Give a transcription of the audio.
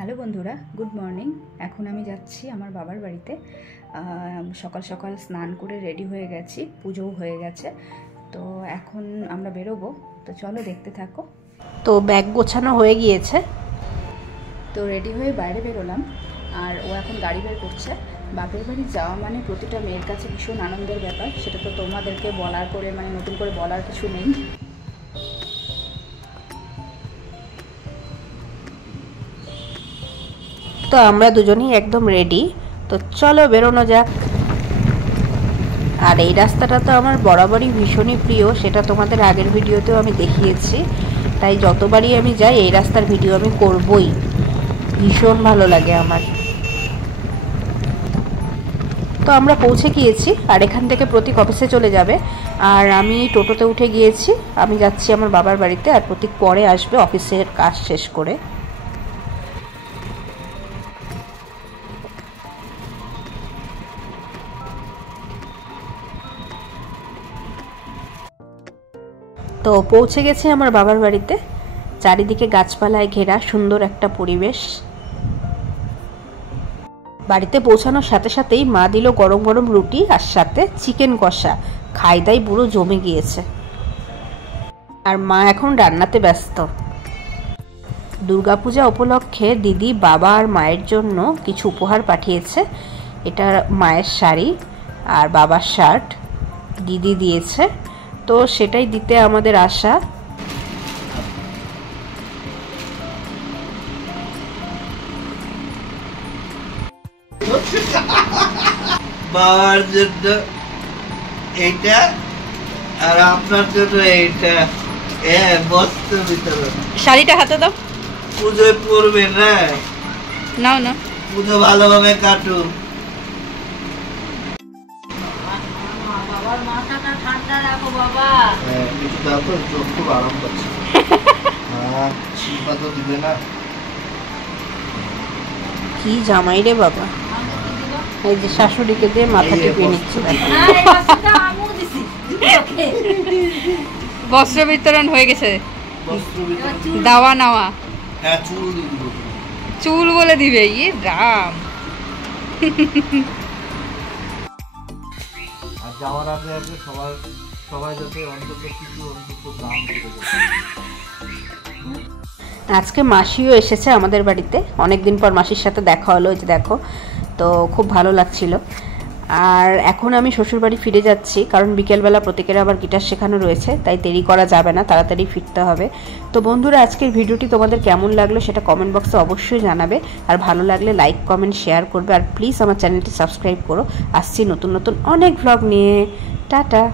Hello বন্ধুরা, good morning. এখন আমি যাচ্ছি আমার বাবার বাড়িতে। সকাল সকাল স্নান করে রেডি হয়ে গেছি, পুজোও হয়ে গেছে। তো এখন আমরা বেরোবো, তো চলো দেখতে থাকো। তো ব্যাগ গোছানো হয়ে গিয়েছে, তো রেডি হয়ে বাইরে বেরোলাম। আর ও এখন গাড়ি বের করছে। বাপের বাড়ি যাওয়া মানে প্রতিটা মেয়ের কাছে ভীষণ আনন্দের ব্যাপার। সেটা তো তোমাদেরকে বলার করে মানে নতুন করে বলার কিছু নেই। তো আমরা দুজনেই একদম রেডি। তো চলো বেরোনো যাক। আর এই রাস্তাটা তো আমার বরাবরই ভীষণই প্রিয়, সেটা তোমাদের আগের ভিডিওতেও আমি দেখিয়েছি। তাই যতবারই আমি যাই এই রাস্তার ভিডিও আমি করবই, ভীষণ ভালো লাগে আমার। তো আমরা পৌঁছে গিয়েছি, আর এখান থেকে প্রতীক অফিসে চলে যাবে, আর আমি টোটোতে উঠে গিয়েছি। আমি যাচ্ছি আমার বাবার বাড়িতে, আর প্রতীক পরে আসবে অফিসের কাজ শেষ করে। তো পৌঁছে গেছে আমার বাবার বাড়িতে। চারিদিকে গাছপালায় ঘেরা সুন্দর একটা পরিবেশ। বাড়িতে পৌঁছানোর সাথে সাথেই মা দিল গরম গরম রুটি আর সাথে চিকেন কষা। খাই দাই পুরো জমে গিয়েছে। আর মা এখন রান্নাতে ব্যস্ত। দুর্গাপূজা উপলক্ষে দিদি বাবা আর মায়ের জন্য কিছু উপহার পাঠিয়েছে। এটা মায়ের শাড়ি আর বাবার শার্ট দিদি দিয়েছে, তো সেটাই দিতে আমাদের আশা। বাবার জন্য এইটা আর আপনার জন্য এইটা, বস্ত্র বিতরণ। শাড়িটা হাতে দাও। পুজোয় পরবেন না? নাও না, পুজো ভালোভাবে কাটুন। কিছু দাও তো, চোখ খুব আরাম পাচ্ছে। শিল্পা তো দিবে না। কি জামাই রে বাবা। এই যে শাশুড়িকে দিয়ে মাথা টিপিয়ে নিচ্ছে। বস্ত্র বিতরণ হয়ে গেছে, দাওয়া নাওয়া। হ্যাঁ, চুল দিয়ে দিব। চুল বলে দিবে, ইয়ে রাম। আর যাওয়ার আগে আগে সবাই যাতে অন্তত কিছু দাম করে দেবে। আজকে মাসিও এসেছে আমাদের বাড়িতে, অনেকদিন পর মাসির সাথে দেখা হলো। যে দেখো, তো খুব ভালো লাগছিল। আর এখন আমি শ্বশুরবাড়ি ফিরে যাচ্ছি, কারণ বিকেলবেলা প্রত্যেকের আবার গিটার শেখানো রয়েছে, তাই দেরি করা যাবে না, তাড়াতাড়ি ফিরতে হবে। তো বন্ধুরা, আজকের ভিডিওটি তোমাদের কেমন লাগলো সেটা কমেন্ট বক্সে অবশ্যই জানাবে। আর ভালো লাগলে লাইক কমেন্ট শেয়ার করবে, আর প্লিজ আমার চ্যানেলটি সাবস্ক্রাইব করো। আসছি নতুন নতুন অনেক ভ্লগ নিয়ে। টাটা।